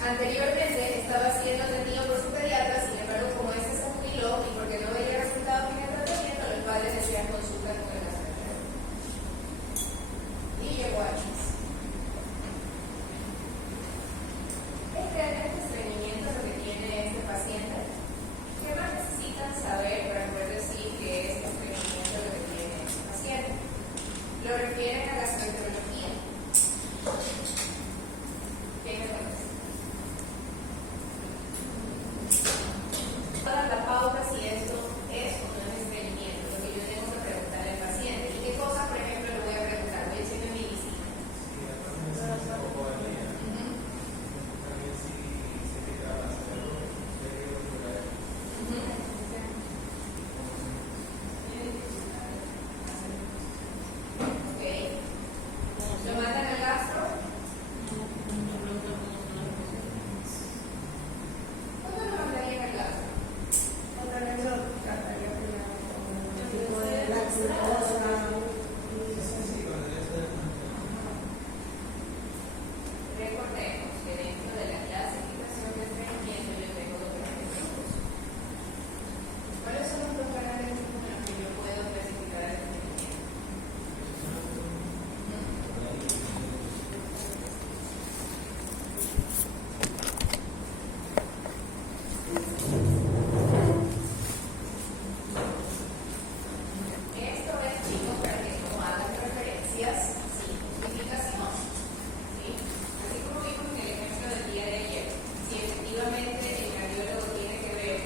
Anteriormente estaba siendo atendido por su pediatra, sin embargo, como este se jubiló y porque no veía resultados en el tratamiento, los padres hacían consulta con el gastroenterólogo. Y llegó a Chis. ¿Es realmente estreñimiento lo que tiene este paciente? ¿Qué más necesitan saber para poder decir que es estreñimiento lo que tiene este paciente? Lo refieren a gastroenterología. ¿Quién me conoce? Toda la pauta si esto es o no es estreñimiento, lo que yo tengo que preguntar al paciente. ¿Y qué cosas, por ejemplo, le voy a preguntar? Voy a decirme mi visita. ¿Lo mandan al gastro? ¿Cuándo lo mandarían al gastro? Recordemos que dentro de la clasificación de estreñimiento yo tengo dos grandes grupos. ¿Cuáles son los dos grandes grupos en los que yo puedo clasificar el estreñimiento? Esto es, chicos, para que no hagan referencias sin justificación, ¿sí? Así como vimos en el ejemplo del día de ayer, si efectivamente el cardiólogo tiene que ver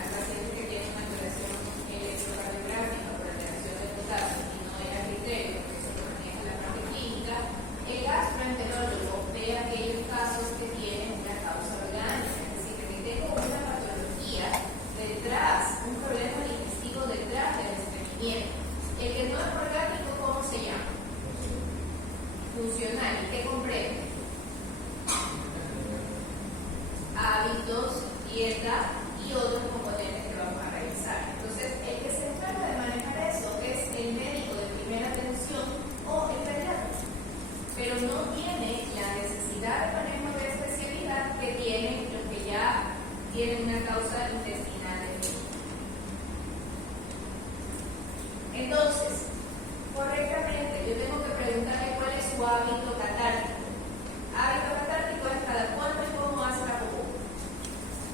al paciente que tiene una alteración electrocardiográfica por alteración del potasio y no era criterio, porque eso lo maneja la parte clínica, el gastroenterólogo ve aquellos casos que tienen una causa orgánica, es decir, que tengo una patología detrás, un problema digestivo detrás del estreñimiento. El que no es orgánico, ¿cómo se llama? Funcional. ¿Y qué comprende? Hábitos, dieta y otros componentes que vamos a revisar. Entonces, el que se encarga de manejar eso es el médico de primera atención o el pediatra, pero no tiene la necesidad de manejo de especialidad que tienen los que ya tienen una causa intestinal definida. Entonces, correctamente, yo tengo que preguntarle cuál es su hábito catártico. Hábito catártico es cada cuánto y cómo hace la popó.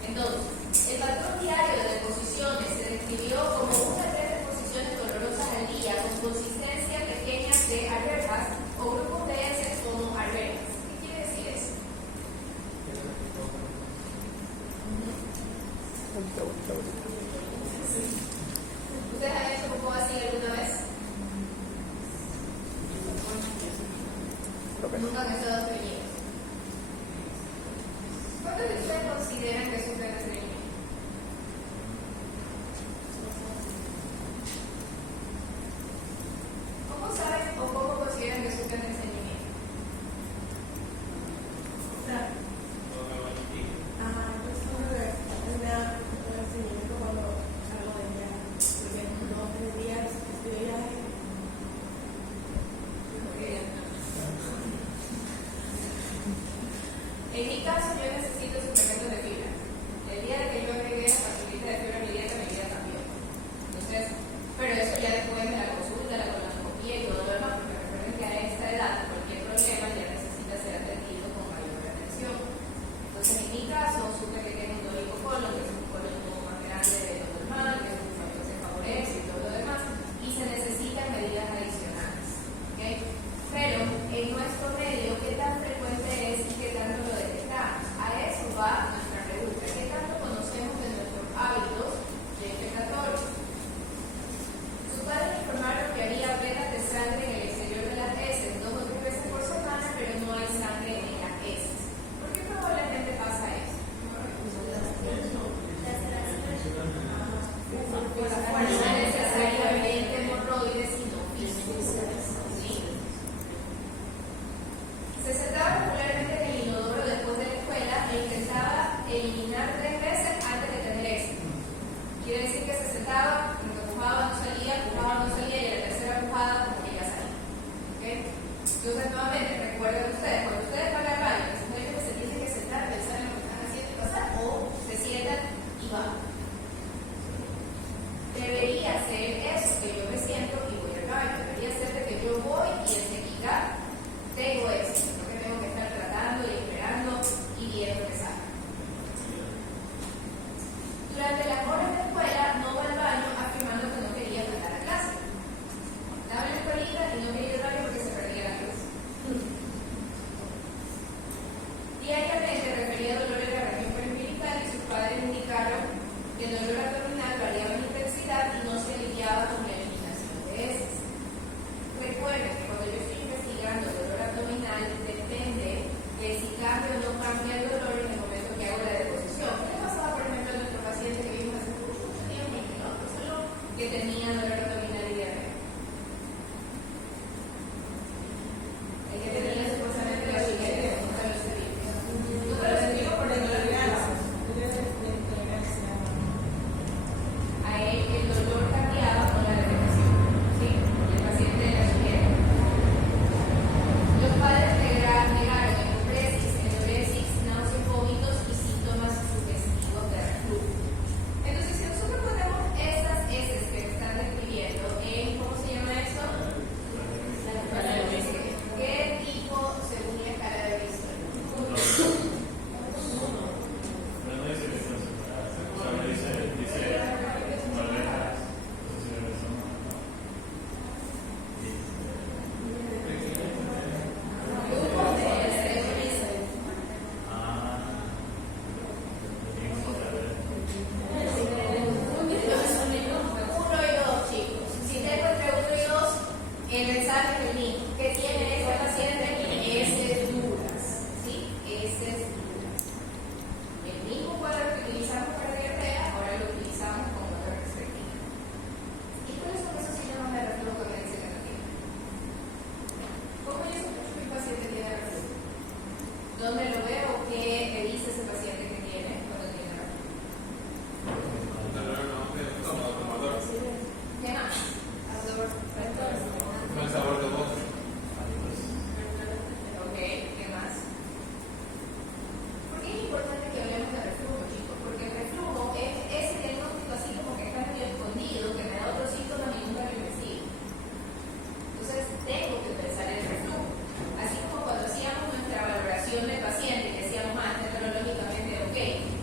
Entonces, el patrón diario de deposiciones se describió como una de 3 deposiciones dolorosas al día con consistencia pequeña de alertas o grupos de heces como alertas. ¿Qué quiere decir eso? ¿Ustedes han hecho popó así alguna vez? Nunca han estado estreñidos. ¿Cuántos de ustedes consideran que sufren de estreñimiento? ¿Cómo saben o cómo consideran que sufren de estreñimiento? En mi caso, yo necesito suplementos de fibra. El día de que yo agregué la facilita de fibra a mi dieta cambió. Entonces, pero eso ya después de la consulta, la colonoscopía y todo lo demás, porque recuerden que a esta edad cualquier problema ya necesita ser atendido con mayor atención. Entonces, en mi caso, supe que tengo un dolicocolon, que es un colon un poco más grande de lo normal, que es un factor que se favorece y todo lo demás, y se necesitan medidas adicionales. ¿Okay? Pero en nuestro medio, ¿qué tan frecuente es y qué tanto lo detectamos? A eso ¿Dónde lo veo? ¿Qué me dice ese paciente que tiene cuando tiene reflujo? ¿Qué más? El sabor de voz. Ok, ¿qué más? ¿Por qué es importante que hablemos de reflujo, chicos? Porque el reflujo es ese diagnóstico así como que está medio escondido, que me da otros síntomas y nunca lo investigo. Entonces, tengo que pensar en el reflujo. Así como cuando hacíamos nuestra valoración del paciente, que decíamos antes, neurológicamente, ok,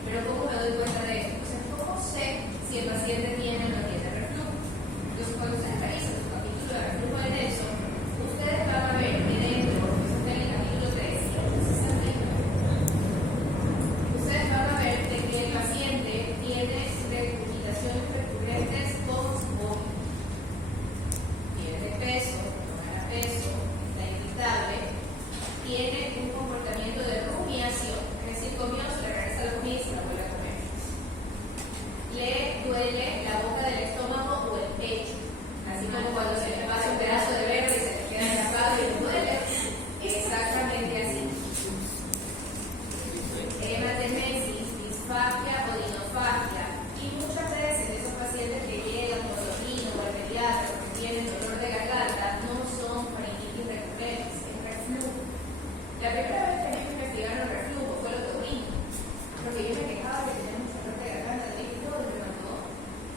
pero ¿cómo me doy cuenta de esto? Entonces, ¿cómo sé si el paciente tiene o no tiene reflujo? Entonces, cuando ustedes revisan su capítulo de reflujo de Nelson, ustedes van a ver que dentro, porque eso está en el capítulo 361, ustedes van a ver de que el paciente tiene regurgitaciones recurrentes post-vómito. Pierde peso, no gana peso, está irritable, tiene un comportamiento de rumiación, es decir, comió, se le regresa la comida y se la vuelve a comer. Le duele la boca del estómago o el pecho, así como cuando se le pasa un pedazo de verde y se le queda atrapado y le duele. Exactamente así. Hematemesis, disfagia o dinofagia, y muchas veces esos pacientes que llegan por otorrino o al pediatra porque tienen dolor de garganta no son faringitis recurrentes, es reflujo. La primera vez que a mí me investigaron reflujo fue el otorrino, porque yo me quejaba que tenía mucho dolor de garganta, de líquido y me mandó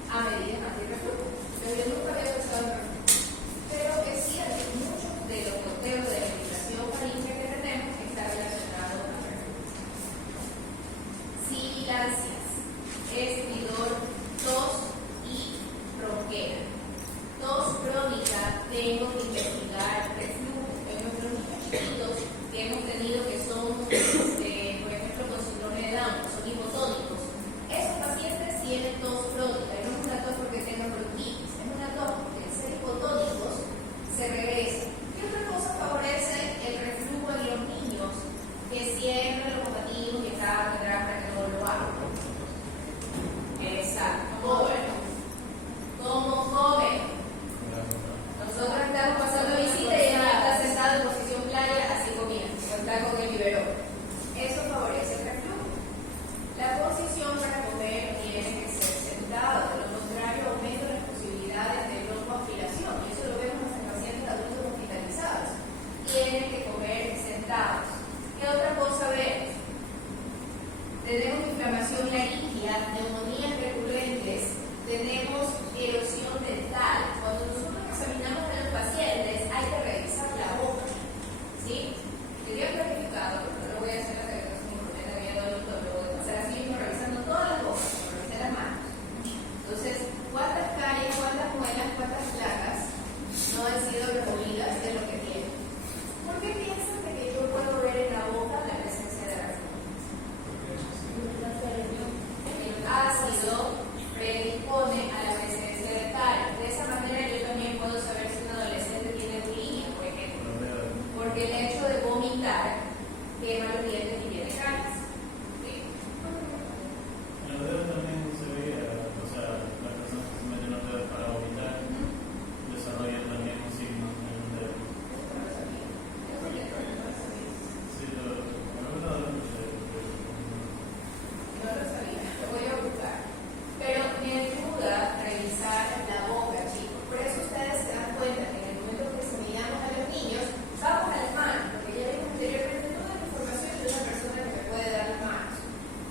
a medidas antirreflujo. Pero yo nunca había pensado en reflujo. Pero es cierto que muchos de los goteos de la irritación faríngea que tenemos está relacionado con el reflujo. Sibilancias, estridor, tos y bronquera. Tos crónica, tengo que investigar reflujo. Hemos crónica chiquitos que hemos tenido que son, por ejemplo, con síndrome de Down, que son hipotónicos. Esos pacientes tienen tos crónica, y no es una tos porque tengan bronquitis, es una tos porque al ser hipotónicos se regresa. ¿Qué otra cosa favorece el reflujo en los niños? Que siempre lo combatimos y estamos atrás para que no lo hagan. Exacto. ¿Cómo comen? Nosotros estamos pasando visita y ella está sentada en posición playa, así comiendo, está con el biberón. Eso favorece el reflujo. La posición para comer tiene que ser sentado, de lo contrario aumenta las posibilidades de broncoaspiración, y eso lo vemos en pacientes adultos hospitalizados. Tienen que comer sentados. ¿Qué otra cosa vemos? Tenemos inflamación laringia, neumonías recurrentes, tenemos erosión dental. Cuando nosotros examinamos a los pacientes hay que revisar la boca, ¿sí? Sería planificado, pero no lo voy a hacer hasta que no se me prometa que ya todo lo voy a pasar así mismo revisando todas las bocas, como revisé las manos. Entonces, ¿cuántas caries, cuántas muelas, cuántas placas no han sido removidas de lo que tienen? ¿Por qué piensan que yo puedo ver en la boca la presencia de reflujo? El ácido predispone a la presencia de caries. De esa manera yo también puedo saber si un adolescente tiene bulimia, por ejemplo. Porque el hecho de vomitar quema los dientes y tiene caries. ¿Sí? En los dedos también se veía, o sea, las personas que se meten los dedos para vomitar desarrollan también un signo en el dedo. Sí, No lo sabía, lo voy a buscar. Pero me ayuda a revisar la boca, chicos. Por eso ustedes se dan cuenta que en el momento que examinamos a los niños, vamos a las manos, porque ya vimos anteriormente toda la información de una persona que me puede dar las manos.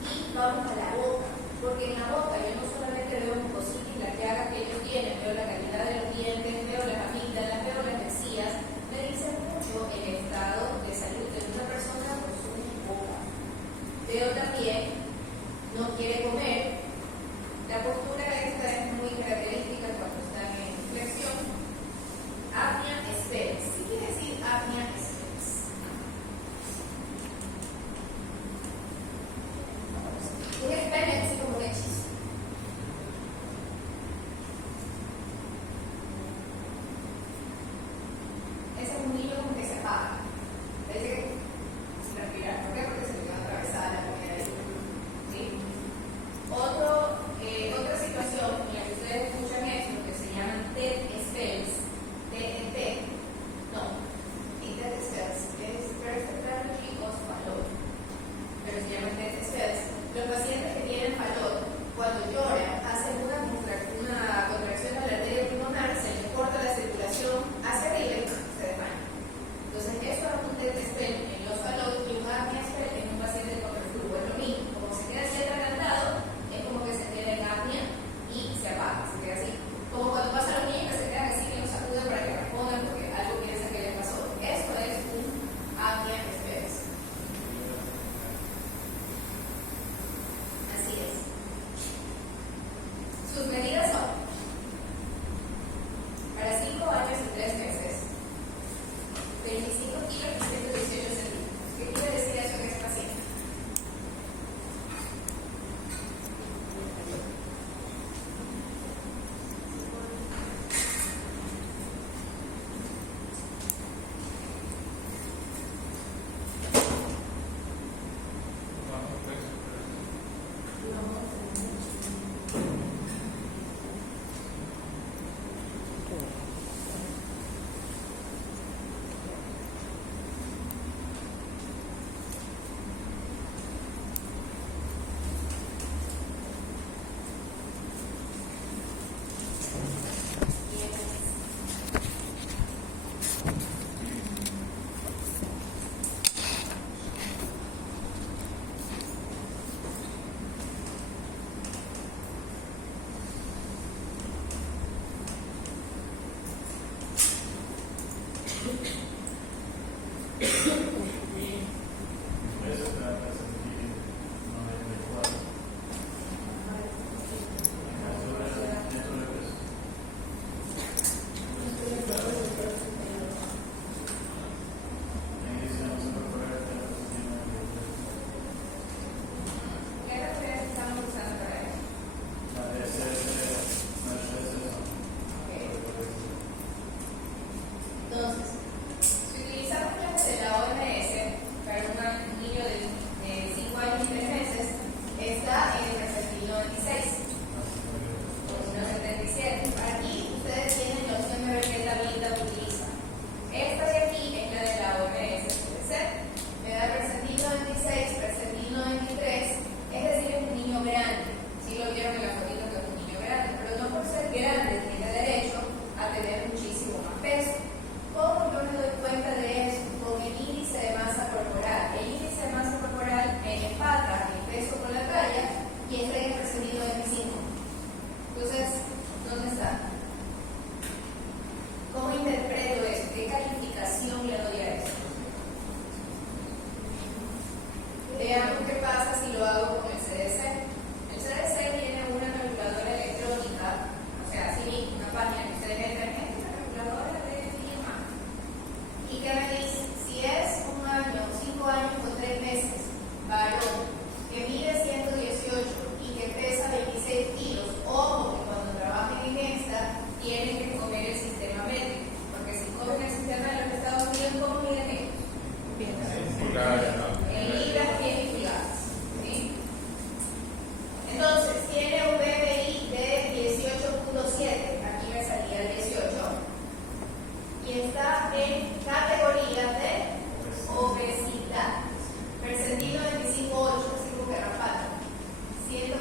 Y vamos a la boca, porque en la boca yo no solamente veo mucositis, la llaga que ellos tienen, veo la calidad de los dientes, veo las amígdalas, veo las encías, me dice mucho el estado de salud de una persona por su boca. Veo también no quiere comer. La postura esta es muy característica cuando están en flexión. Apnea expens. ¿Qué quiere decir apnea expens? Es expens así como un hechizo. Ese es un hilo como que se apaga. Parece que respirar. ¿Por qué? Porque se le va a atravesar la comida. ¿Sí? Veamos qué pasa si lo hago con el CDC. El CDC tiene una calculadora electrónica, o sea, así mismo, una página que ustedes entran en esta calculadora de IMA. Y que me dice, si es un año, 5 años o 3 meses, varón, que mide 118 y que pesa 26 kilos, ojo que cuando trabajen en esta, tienen que comer el sistema métrico, porque si comen el sistema de los Estados Unidos, ¿cómo miden ellos? En libras, pies y pulgadas. ¿Sí? Entonces, tiene un BMI de 18.7, aquí me salía el 18, y está en categoría de obesidad. Percentilo 25.8, así como que rafato. 104%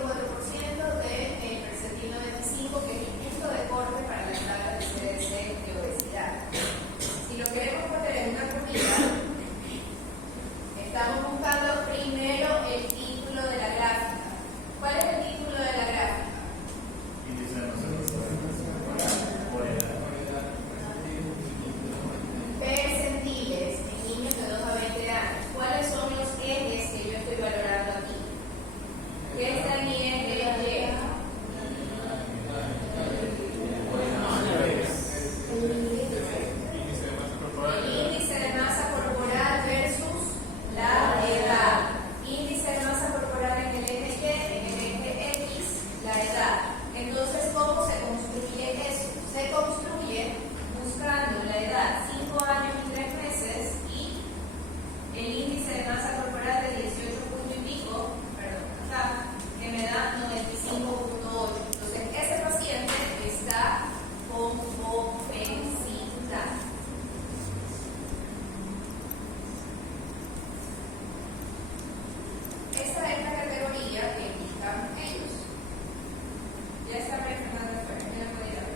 del percentilo 25, que es el punto de corte para la tabla de CDC de obesidad. Si lo queremos poner en una comida, estamos buscando primero el título de la gráfica. ¿Cuál es el título de la gráfica? Índice de masa corporal. Percentiles en niños de 2 a 20 años. ¿Cuáles son los ejes que yo estoy valorando aquí? ¿Qué está en mi eje Y? El índice de masa corporal versus la edad. Índice de masa corporal en el eje Y, en el eje X, la edad. Entonces, ¿cómo se construye eso? Se construye buscando la edad, 5 años y 3 meses, y el índice de masa corporal de 18 punto y pico, perdón, acá, que me da 95.8. Entonces, ese paciente está con obesidad. Esa es la categoría que indican ellos. Ya está Fernando afuera, ya puede ir a ver.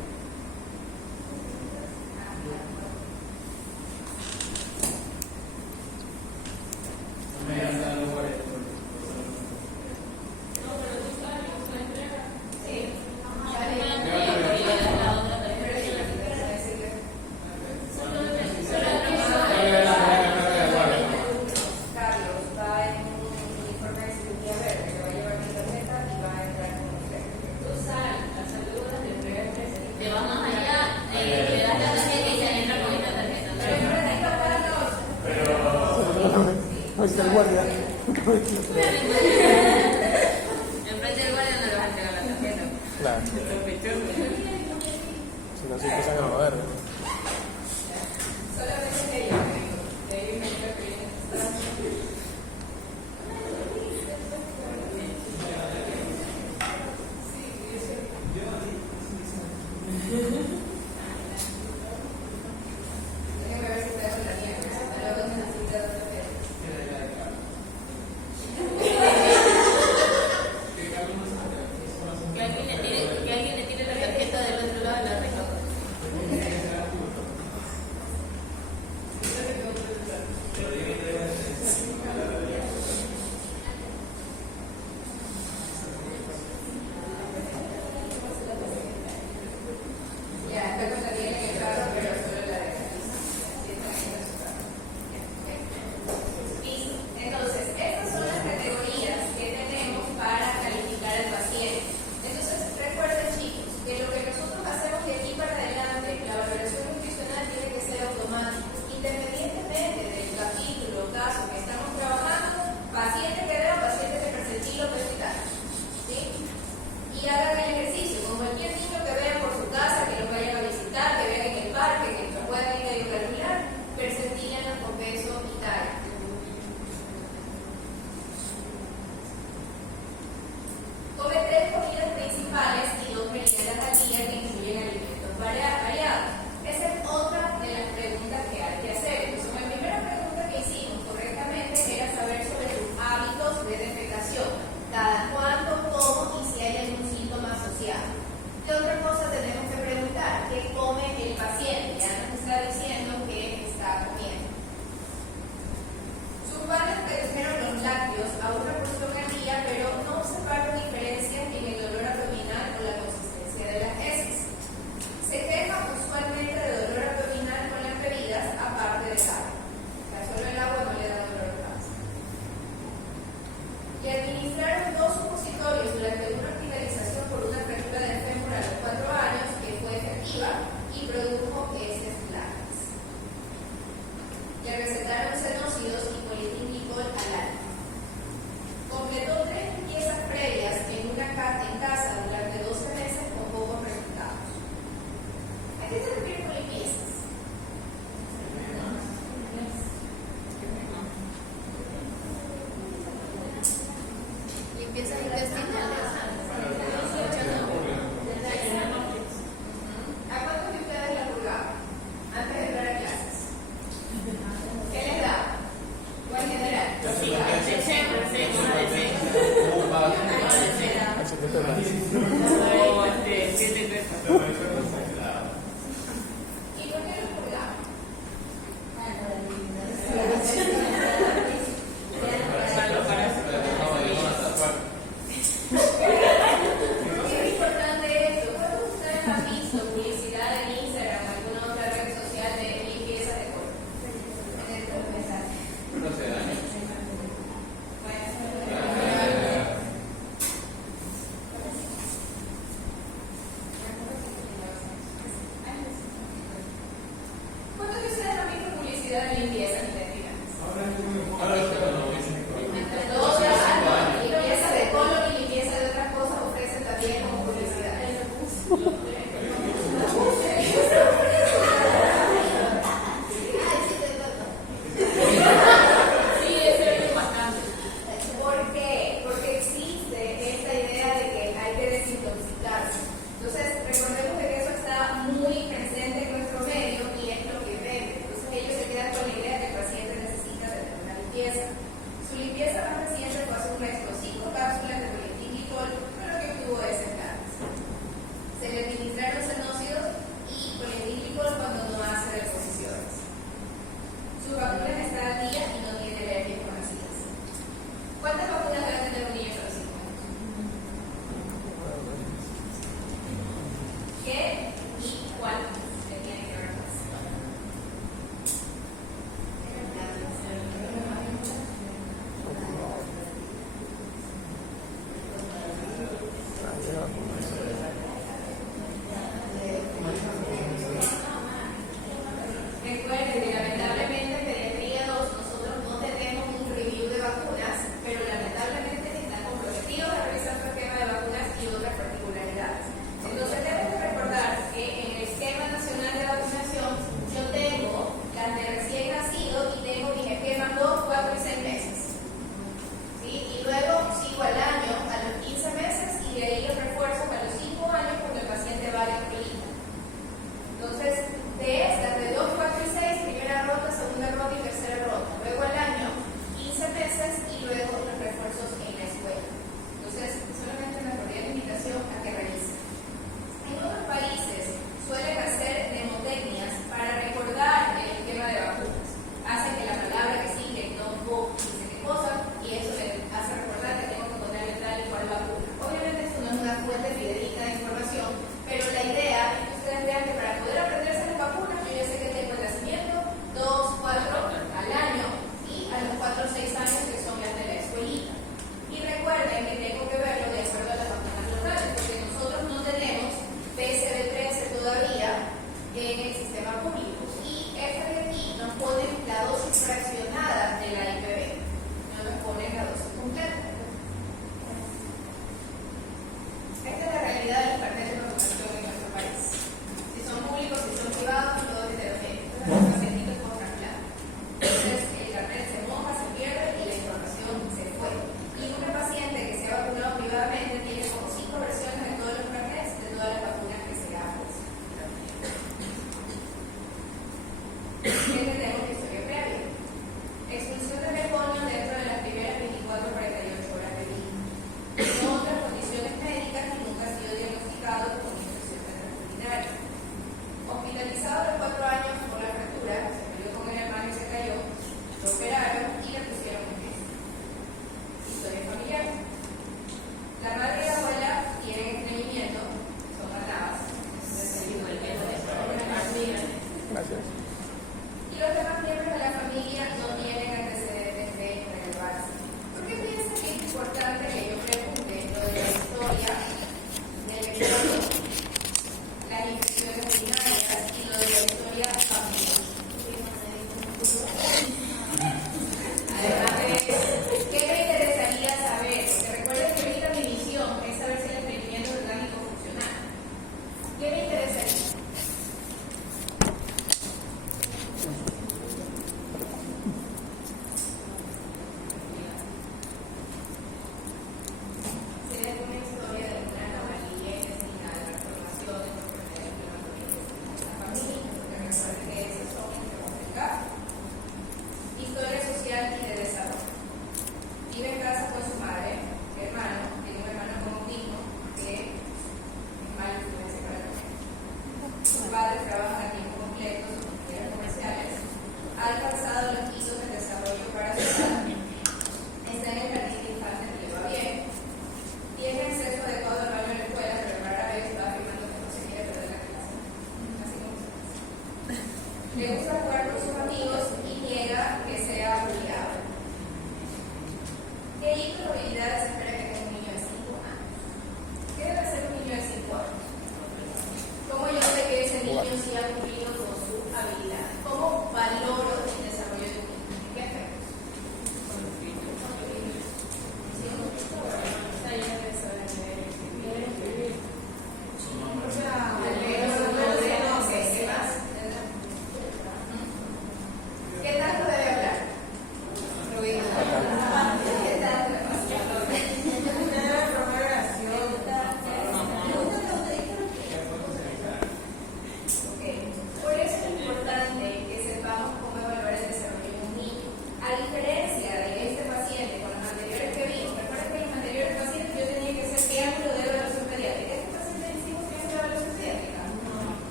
Sí. Carlos va en un uniforme de cirugía verde, que va a llevar mi tarjeta y va a entrar con usted. Tú sabes, las saludas de te vas más allá, le das la tarjeta y se entra con esta tarjeta. Pero yo necesito Carlos. Ahí está el guardia. Enfrente del guardia no le vas a entregar la tarjeta. Claro. Si no, se empiezan a mover. Solamente ella me dijo. De ahí me dijo que está. Déjeme ver si está con la nieve. Luego necesita otra vez. Que alguien le tire la tarjeta del otro lado de la reja. Ya, esta cosa viene en el carro, pero solo la deja. Listo. Entonces, estas son las categorías que tenemos para calificar al paciente. Entonces, recuerden, chicos, que lo que nosotros hacemos de aquí para adelante, la valoración nutricional tiene que ser automática, independientemente del capítulo o caso que estamos trabajando, paciente que veo, paciente de percentilo, peso y tal. ¿Sí? Y hagan el ejercicio con cualquier niño que vean por su casa, que los vayan a visitar, que vean en el parque, que lo puedan ir a calcular, percentílanos con peso y talla. Come 3 comidas principales y 2 meriendas al día que incluyen alimentos variados. Esa es otra de las preguntas que hay que hacer. Entonces, la primera pregunta que hicimos correctamente era saber sobre sus hábitos de defecación. Cada cuánto, cómo y si hay algún síntoma asociado. ¿Qué otra cosa tenemos que preguntar? ¿Qué come el paciente? Ya nos está diciendo que está comiendo. Sus padres redujeron los lácteos a una porción al día, pero no observaron diferencias en el olor abdominal o la consistencia de la Le administraron 2 supositorios durante una hospitalización por una fractura del fémur a los 4 años, que fue efectiva y produjo heces blancas. Le recetaron senócidos y polietilenglicol al año. Completó 3 limpiezas previas en casa durante 12 meses con pocos resultados. ¿A qué se refiere con limpiezas?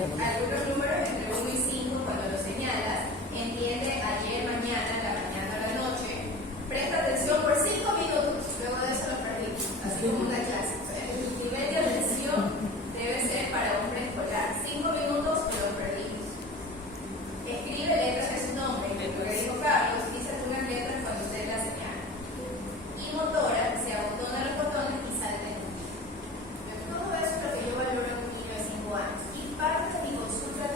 algunos números entre 1 y 5 cuando los señalas, entiende ayer, mañana, la mañana, la noche, presta atención por 5 minutos, luego de eso lo perdimos, así como una clase. El nivel de atención debe ser para un preescolar, 5 minutos lo perdimos. Escribe letras de su nombre, lo que dijo Carlos, y se pongan letras cuando usted las señala. Y motora, se abotona los botones y salta en un. Todo eso es lo que yo valoro en un niño de 5 años. Y parte de mi consulta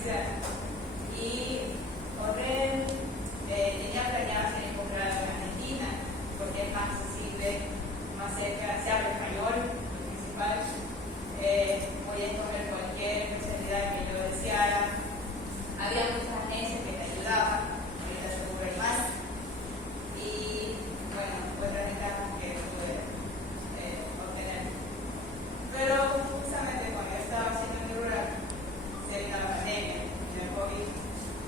universidad. Y Orrel tenía planeado hacer el posgrado en Argentina, porque es más accesible, más cerca, se habla español, lo principal. Podía escoger cualquier especialidad que yo deseara. Había muchas agencias que te ayudaban, ahorita seguro hay más. Y bueno, otras ventajas que pude obtener. Pero justamente cuando yo estaba haciendo mi rural, se vino la pandemia, el COVID,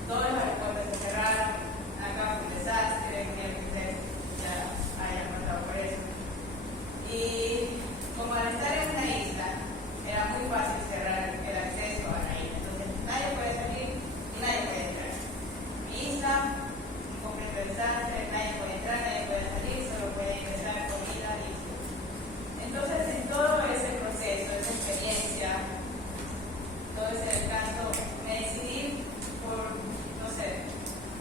todos los aeropuertos se cerraron, acá fue un desastre, quiero que ustedes ya hayan pasado por eso. Y como al estar en una isla, era muy fácil cerrar el acceso a la isla. Entonces nadie puede salir y nadie puede entrar. Mi isla, un completo desastre, nadie puede entrar, nadie puede salir, solo puede ingresar comida y listo. Entonces en todo ese proceso, esa experiencia, todo ese descanso, me decidí por, no sé,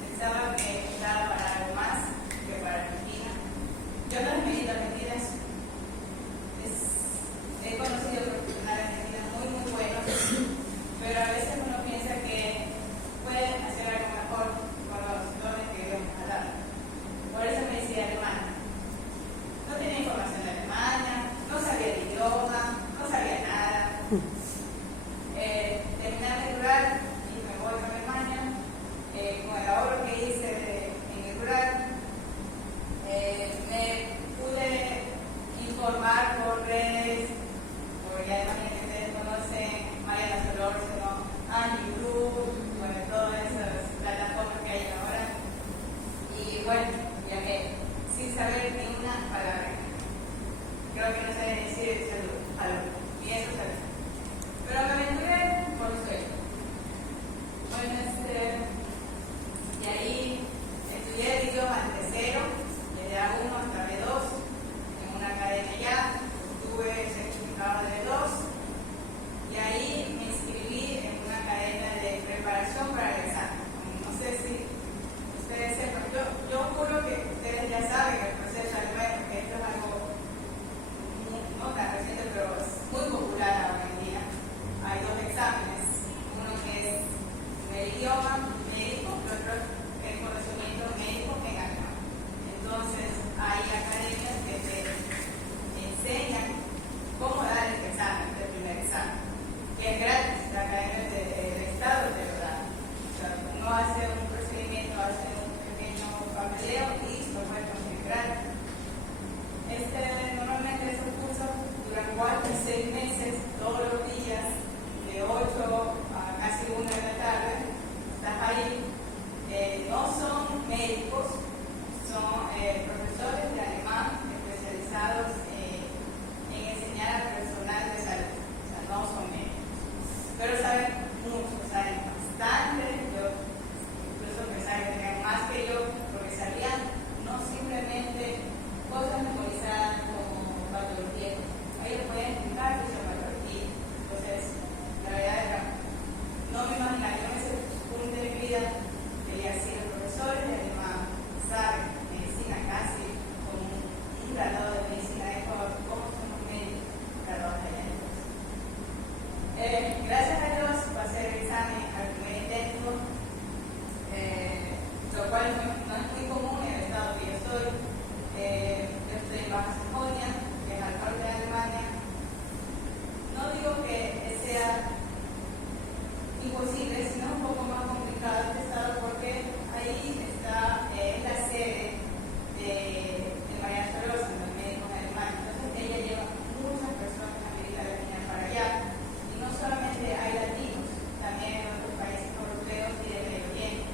pensaba que estaba para algo más que para Argentina. Yo no he venido a Argentina, he conocido profesionales argentinos muy buenos, pero a veces uno piensa que pueden hacer algo mejor con los dones que Dios nos ha dado. Por eso me decía Alemania. No tenía información de Alemania, no sabía el idioma, no sabía nada. Terminé de rural y me voy a Alemania. Con el ahorro que hice en el rural, me pude informar por redes, porque además que ustedes conocen Mariana Solórzano, Angie Blue, bueno, todas esas plataformas que hay ahora. Y bueno, viajé sin saber ni una palabra. Creo que no sé decir algo, y eso sabía. Pero me aventuré por sueño. Bueno, y ahí estudié el idioma desde cero, desde A1 hasta B2, en una academia ya, tuve certificado de B2, y ahí me inscribí en una academia de preparación para el examen. No sé si ustedes sepan, yo juro que ustedes ya saben el proceso alemán, porque esto es algo no tan reciente, pero es muy popular ahora en día. Hay dos exámenes, uno que es el idioma médico, y otro el conocimiento médico en alemán. Entonces, hay academias que te enseñan cómo dar el examen, el primer examen, que es gratis. La academia del Estado te lo da. O sea, uno hace un procedimiento, hace un pequeño papeleo y listo, puede conseguir gratis. Normalmente esos cursos duran 4 y 6 meses, todos los días, de 8 a casi 1 de la tarde, estás ahí. No son médicos, son profesores de alemán especializados en enseñar al personal de salud. O sea, no son médicos, pero saben mucho, saben bastante. Yo incluso pensaba que tenían más que yo, porque sabían no simplemente cosas memorizadas como patología. Ellos pueden explicar fisiopatología. Entonces, la verdad es que no me imaginaba, yo en ese punto de mi vida quería ser profesores de alemán, saben medicina casi, como un graduado de medicina de Ecuador, como son los médicos graduados de allá. Gracias a Dios pasé el examen al primer intento, lo cual no es muy común en el estado que yo estoy. Yo estoy en Baja Sajonia, que es al norte de Alemania. No digo que sea imposible, sino un poco más complicado este estado, porque ahí está la sede de Mariana Solórzano, el médico en Alemania. Entonces ella lleva muchas personas de América Latina para allá, y no solamente hay latinos, también en otros países europeos y de Medio Oriente.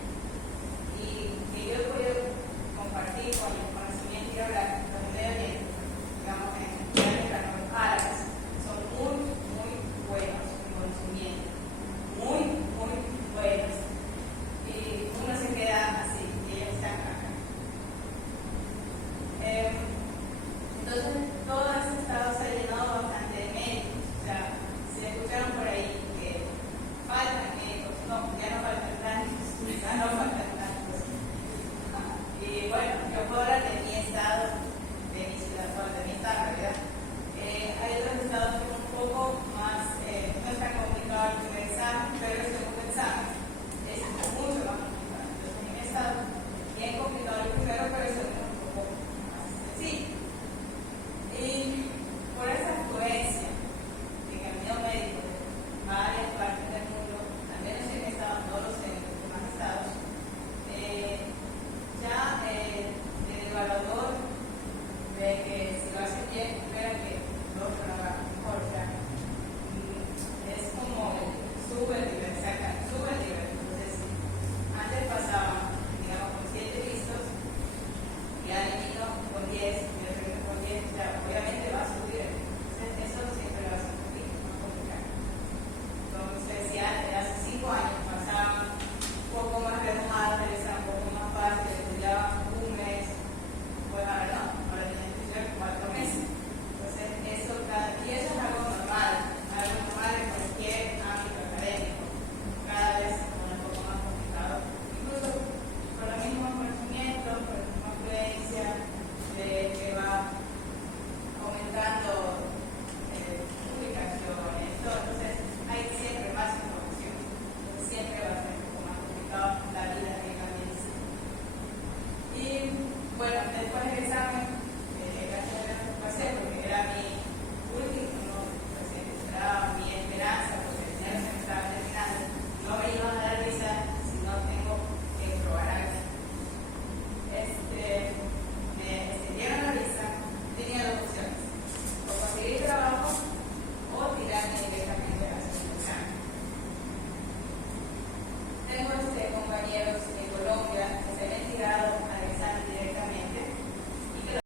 Y que yo he podido compartir con el conocimiento y hablar con el Medio Oriente, digamos en los árabes, son muy buenos en conocimiento, muy buenos, y uno se queda así, y ellos están acá. Entonces, todo ese estado se ha llenado bastante de médicos. O sea, si escucharon por ahí que faltan médicos, no, ya no faltan tantos, ya no faltan